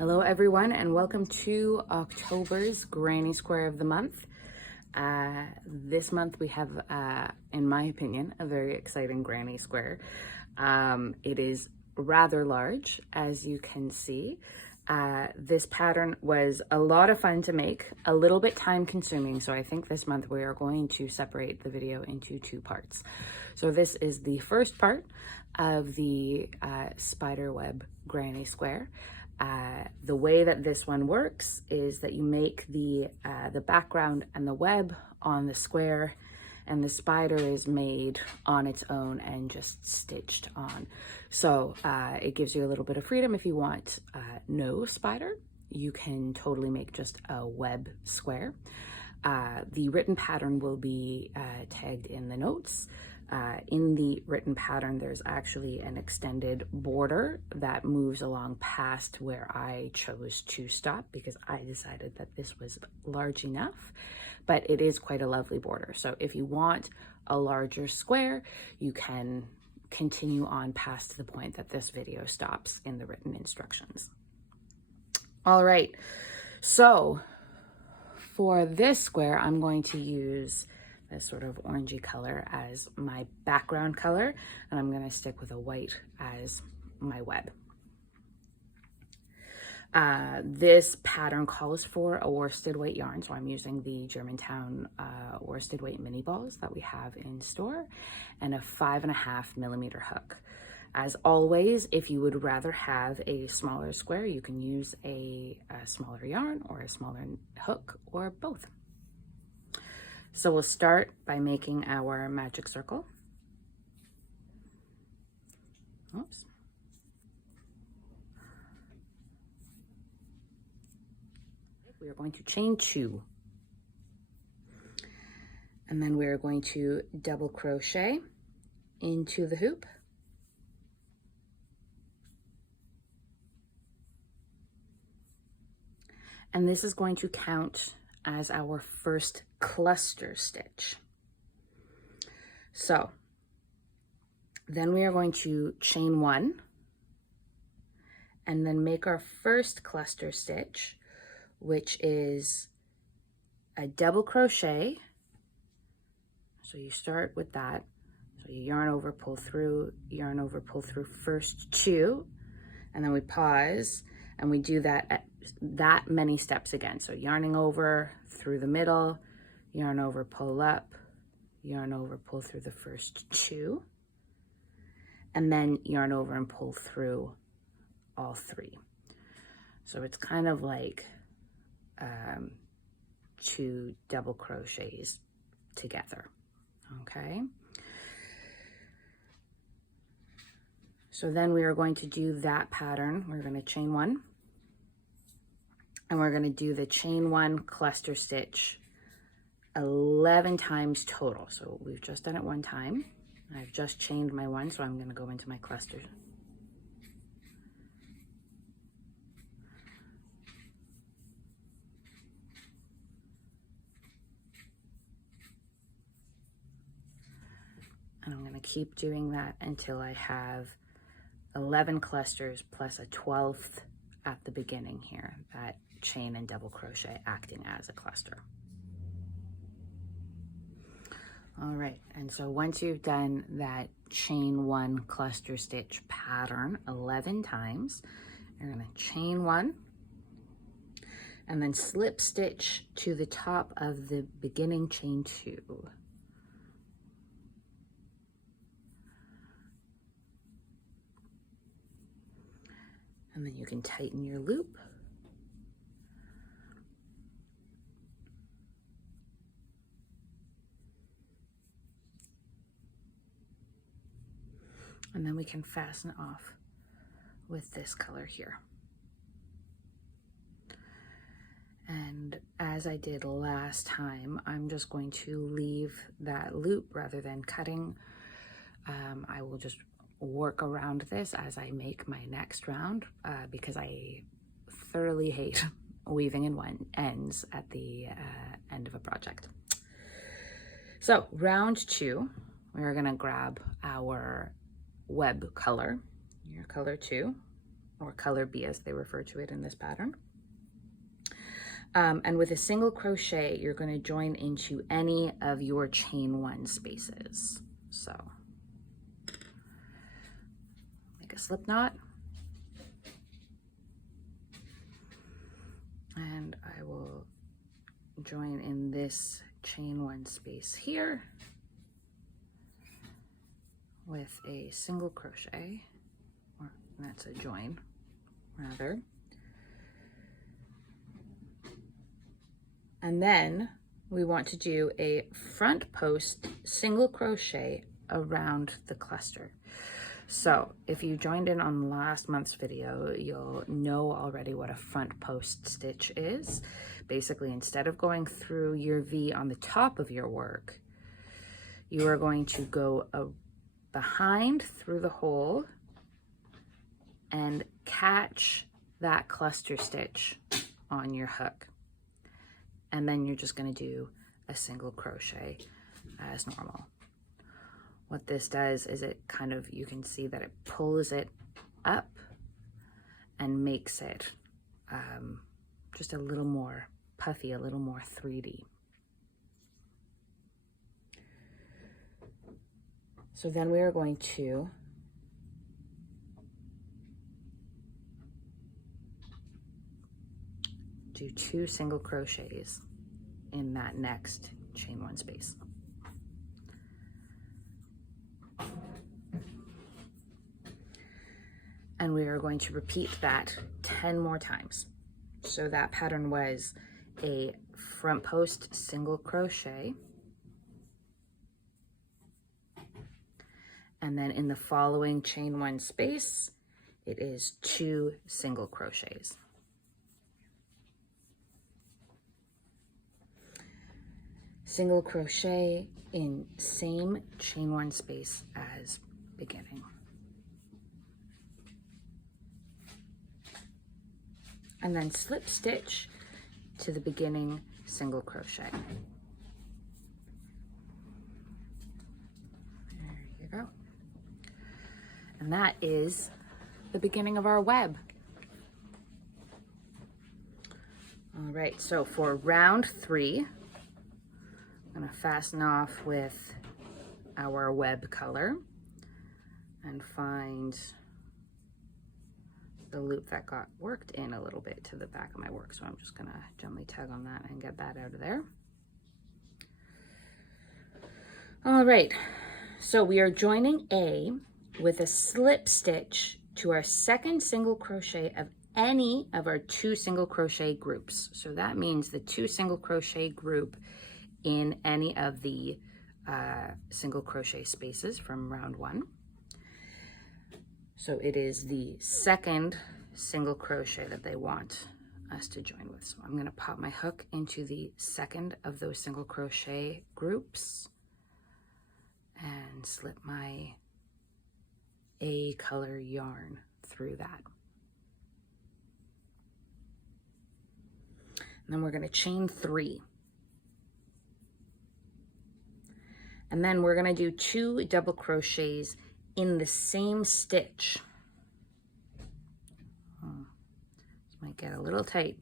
Hello everyone, and welcome to October's Granny Square of the month. This month we have, in my opinion, a very exciting Granny Square. It is rather large, as you can see. This pattern was a lot of fun to make, a little bit time consuming, so I think this month we are going to separate the video into two parts. So this is the first part of the Spiderweb Granny Square. The way that this one works is that you make the background and the web on the square, and the spider is made on its own and just stitched on. So it gives you a little bit of freedom. If you want no spider, you can totally make just a web square. The written pattern will be tagged in the notes. In the written pattern, there's actually an extended border that moves along past where I chose to stop because I decided that this was large enough, but it is quite a lovely border. So if you want a larger square, you can continue on past the point that this video stops in the written instructions. All right, so for this square, I'm going to use this sort of orangey color as my background color, and I'm going to stick with a white as my web. This pattern calls for a worsted weight yarn, so I'm using the Germantown worsted weight mini balls that we have in store, and a 5.5 millimeter hook. As always, if you would rather have a smaller square, you can use a smaller yarn or a smaller hook or both. So we'll start by making our magic circle. Oops. We are going to chain 2. And then we are going to double crochet into the hoop. And this is going to count as our first cluster stitch. So then we are going to chain 1 and then make our first cluster stitch, which is a double crochet. So you start with that. So you yarn over, pull through, yarn over, pull through, first 2, and then we pause and we do that at that many steps again. So yarning over through the middle, yarn over, pull up, yarn over, pull through the first 2, and then yarn over and pull through all 3. So it's kind of like 2 double crochets together, okay? So then we are going to do that pattern. We're going to chain 1, and we're going to do the chain 1 cluster stitch 11 times total. So we've just done it 1 time. I've just chained my 1, so I'm going to go into my cluster. And I'm going to keep doing that until I have 11 clusters plus a 12th at the beginning here, that chain and double crochet acting as a cluster. All right, and so once you've done that chain 1 cluster stitch pattern 11 times, you're going to chain 1 and then slip stitch to the top of the beginning chain 2. And then you can tighten your loop. And then we can fasten off with this color here. And as I did last time, I'm just going to leave that loop rather than cutting. I will just work around this as I make my next round because I thoroughly hate weaving in ends at the end of a project. So round 2, we're gonna grab our web color, your color 2, or color B as they refer to it in this pattern. And with a single crochet, you're going to join into any of your chain 1 spaces. So make a slip knot, and I will join in this chain 1 space here with a single crochet, or that's a join rather. And then we want to do a front post single crochet around the cluster. So if you joined in on last month's video, you'll know already what a front post stitch is. Basically, instead of going through your V on the top of your work, you are going to go behind through the hole and catch that cluster stitch on your hook. And then you're just going to do a single crochet as normal. What this does is it kind of, you can see that it pulls it up and makes it just a little more puffy, a little more 3D. So then we are going to do 2 single crochets in that next chain 1 space. And we are going to repeat that 10 more times. So that pattern was a front post single crochet, and then in the following chain 1 space, it is 2 single crochets. Single crochet in same chain 1 space as beginning. And then slip stitch to the beginning single crochet. There you go. And that is the beginning of our web. All right, so for round 3, I'm going to fasten off with our web color and find the loop that got worked in a little bit to the back of my work. So I'm just going to gently tug on that and get that out of there. All right, so we are joining A with a slip stitch to our second single crochet of any of our 2 single crochet groups. So that means the 2 single crochet group in any of the single crochet spaces from round 1. So it is the second single crochet that they want us to join with. So I'm going to pop my hook into the second of those single crochet groups and slip my A color yarn through that. And then we're going to chain 3. And then we're going to do 2 double crochets in the same stitch. This might get a little tight.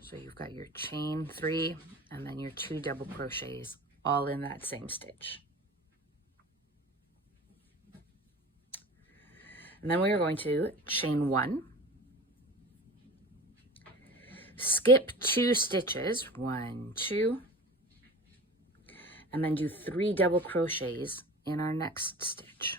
So you've got your chain 3 and then your 2 double crochets all in that same stitch. And then we are going to chain 1, skip 2 stitches, 1, 2, and then do 3 double crochets in our next stitch.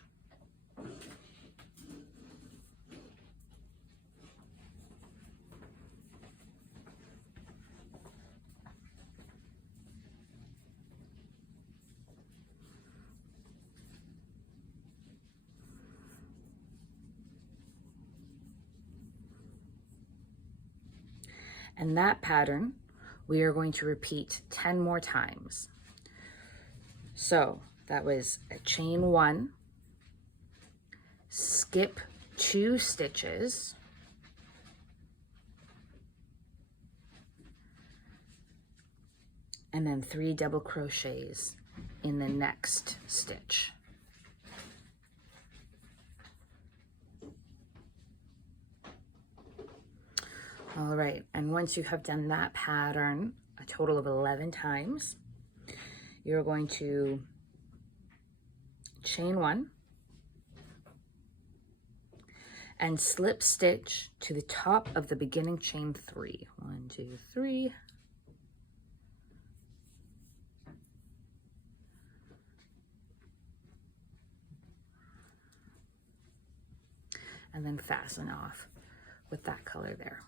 And that pattern, we are going to repeat 10 more times. So that was a chain 1, skip 2 stitches, and then 3 double crochets in the next stitch. All right, and once you have done that pattern a total of 11 times, you're going to chain 1 and slip stitch to the top of the beginning chain 3. 1, 2, 3. And then fasten off with that color there.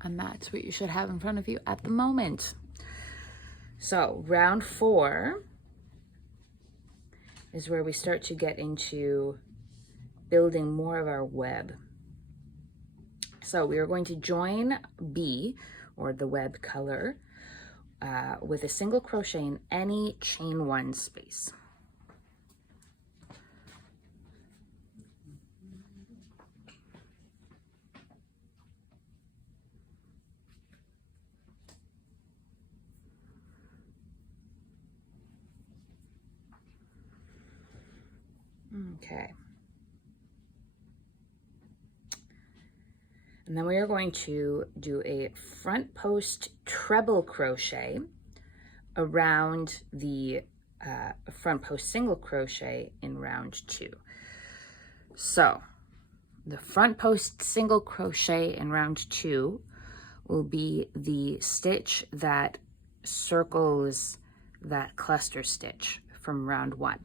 And that's what you should have in front of you at the moment. So round 4 is where we start to get into building more of our web. So we are going to join B, or the web color, with a single crochet in any chain 1 space. Okay. And then we are going to do a front post treble crochet around the front post single crochet in round 2. So the front post single crochet in round 2 will be the stitch that circles that cluster stitch from round 1.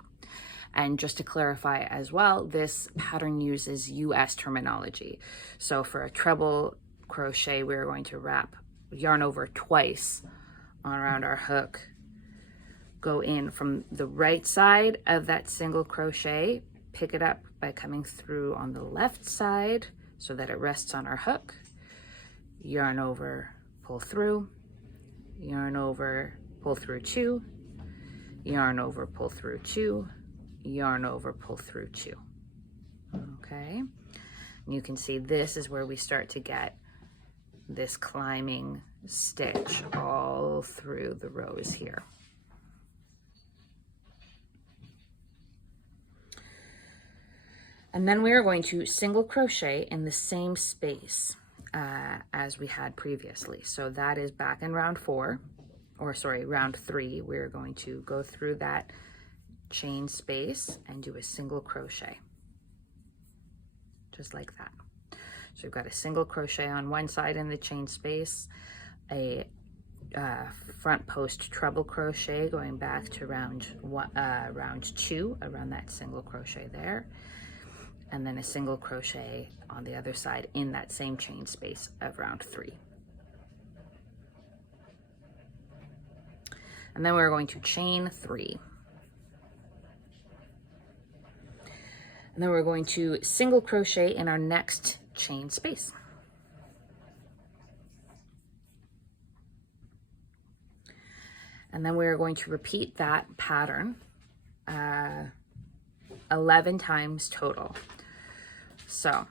And just to clarify as well, this pattern uses US terminology. So for a treble crochet, we're going to wrap yarn over twice around our hook, go in from the right side of that single crochet, pick it up by coming through on the left side so that it rests on our hook, yarn over, pull through, yarn over, pull through 2, yarn over, pull through 2, yarn over, pull through 2. Okay, and you can see this is where we start to get this climbing stitch all through the rows here. And then we are going to single crochet in the same space as we had previously. So that is back in round 4, or sorry, round 3. We're going to go through that chain space and do a single crochet, just like that. So we've got a single crochet on one side in the chain space, a front post treble crochet going back to round 2 around that single crochet there, and then a single crochet on the other side in that same chain space of round 3. And then we're going to chain 3. And then we're going to single crochet in our next chain space. And then we're going to repeat that pattern 11 times total. So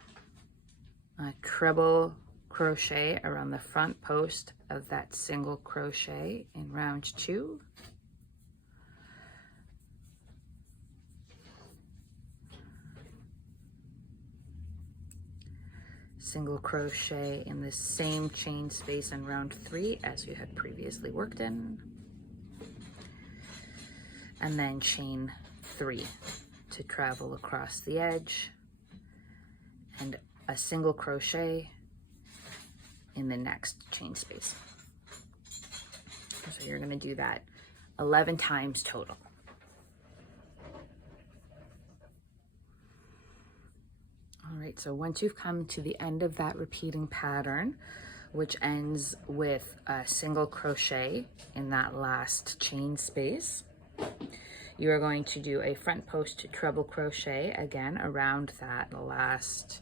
a treble crochet around the front post of that single crochet in round 2. Single crochet in the same chain space in round 3 as you had previously worked in, and then chain 3 to travel across the edge, and a single crochet in the next chain space. So you're going to do that 11 times total. All right, so once you've come to the end of that repeating pattern, which ends with a single crochet in that last chain space, you are going to do a front post treble crochet again around that last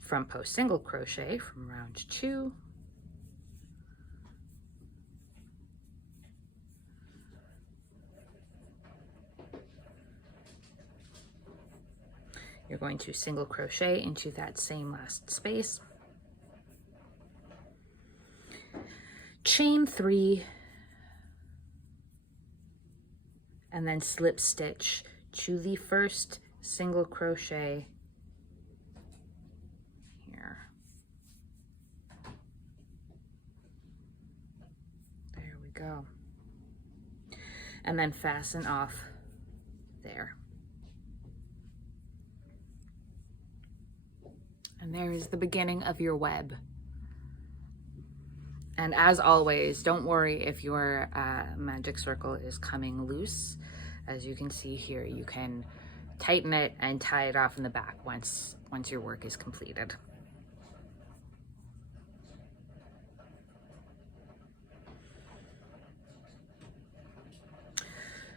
front post single crochet from round 2. You're going to single crochet into that same last space. chain 3, and then slip stitch to the first single crochet here. There we go. And then fasten off there. And there is the beginning of your web. And as always, don't worry if your magic circle is coming loose. As you can see here, you can tighten it and tie it off in the back once your work is completed.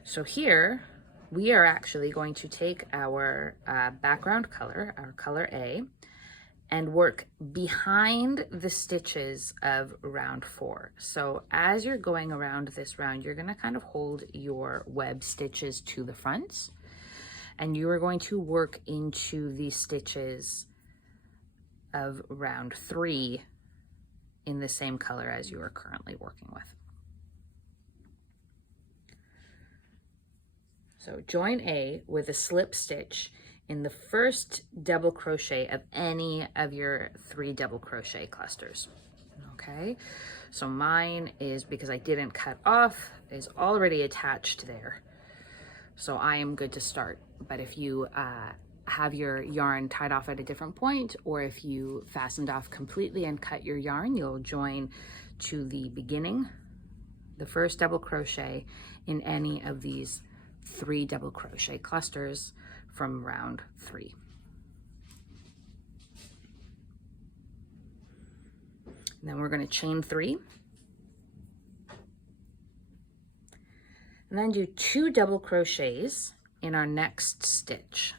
So here, we are actually going to take our background color, our color A, and work behind the stitches of round 4. So as you're going around this round, you're gonna kind of hold your web stitches to the front, and you are going to work into the stitches of round 3 in the same color as you are currently working with. So join A with a slip stitch in the first double crochet of any of your 3 double crochet clusters. Okay, so mine is, because I didn't cut off, is already attached there. So I am good to start. But if you have your yarn tied off at a different point, or if you fastened off completely and cut your yarn, you'll join to the beginning, the first double crochet in any of these 3 double crochet clusters from round 3. And then we're going to chain 3, and then do 2 double crochets in our next stitch.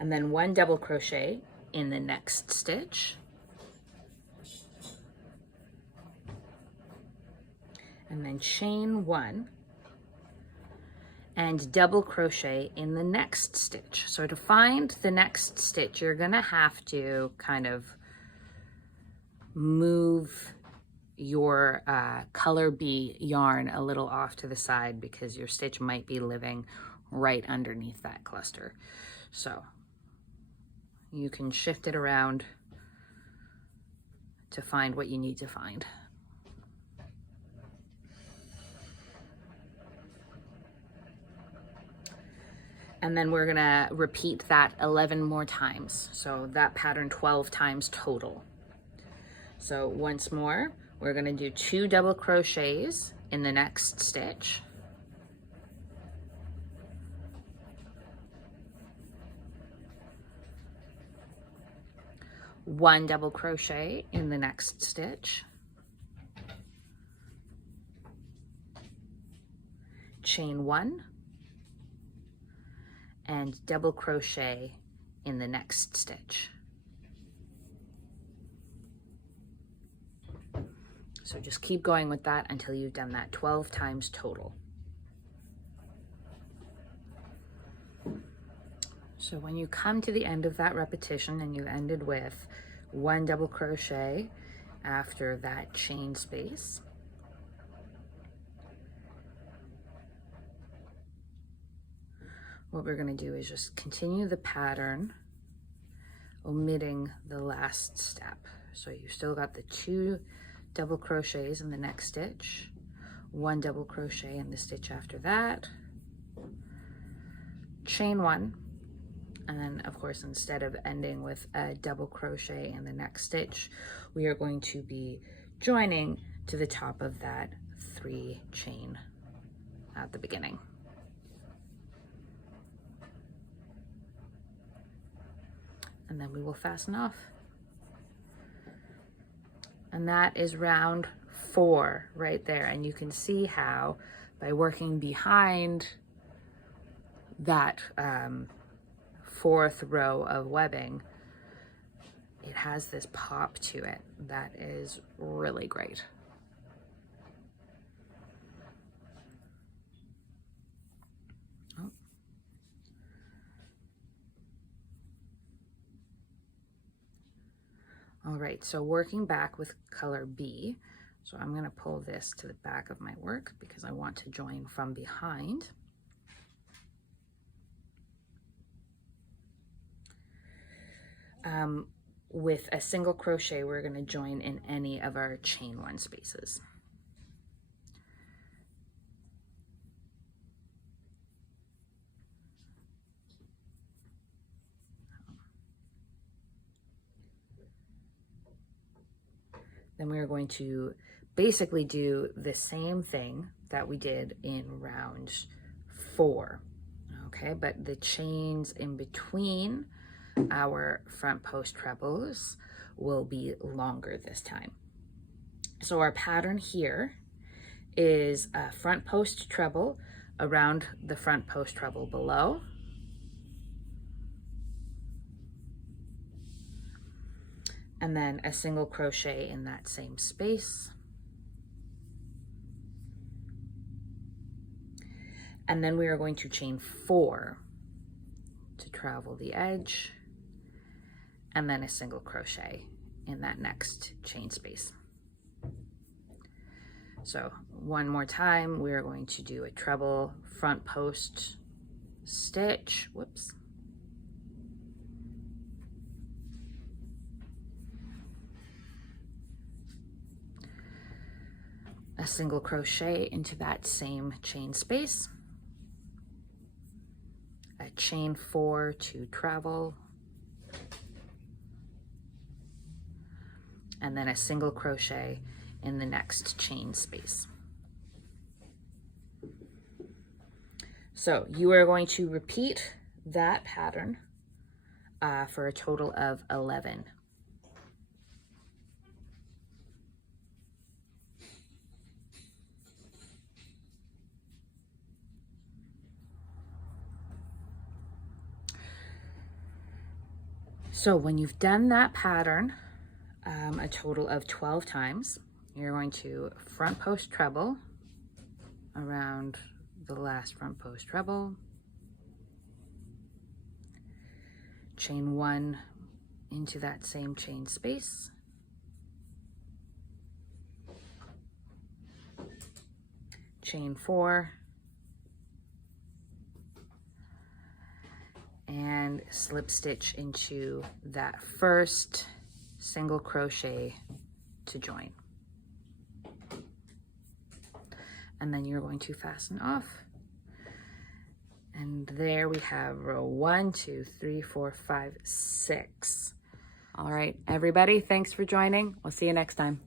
And then 1 double crochet in the next stitch. And then chain 1 and double crochet in the next stitch. So to find the next stitch, you're gonna have to kind of move your color B yarn a little off to the side, because your stitch might be living right underneath that cluster. So you can shift it around to find what you need to find. And then we're gonna repeat that 11 more times. So that pattern 12 times total. So once more, we're gonna do 2 double crochets in the next stitch. One double crochet in the next stitch. Chain 1 and double crochet in the next stitch. So just keep going with that until you've done that 12 times total. So when you come to the end of that repetition and you've ended with 1 double crochet after that chain space, what we're going to do is just continue the pattern, omitting the last step. So you still got the 2 double crochets in the next stitch, 1 double crochet in the stitch after that, chain 1, and then of course, instead of ending with a double crochet in the next stitch, we are going to be joining to the top of that 3 chain at the beginning. And then we will fasten off. And that is round 4 right there. And you can see how by working behind that 4th row of webbing, it has this pop to it that is really great. All right, so working back with color B, so I'm going to pull this to the back of my work because I want to join from behind. With a single crochet, we're going to join in any of our chain 1 spaces. Then we are going to basically do the same thing that we did in round 4, okay? But the chains in between our front post trebles will be longer this time. So our pattern here is a front post treble around the front post treble below, and then a single crochet in that same space. And then we are going to chain 4 to travel the edge, and then a single crochet in that next chain space. So one more time, we are going to do a treble front post stitch, whoops. A single crochet into that same chain space, a chain 4 to travel, and then a single crochet in the next chain space. So you are going to repeat that pattern for a total of 11. So when you've done that pattern a total of 12 times, you're going to front post treble around the last front post treble, chain 1 into that same chain space, chain 4, and slip stitch into that first single crochet to join. And then you're going to fasten off. And there we have row 1, 2, 3, 4, 5, 6. All right, everybody, thanks for joining. We'll see you next time.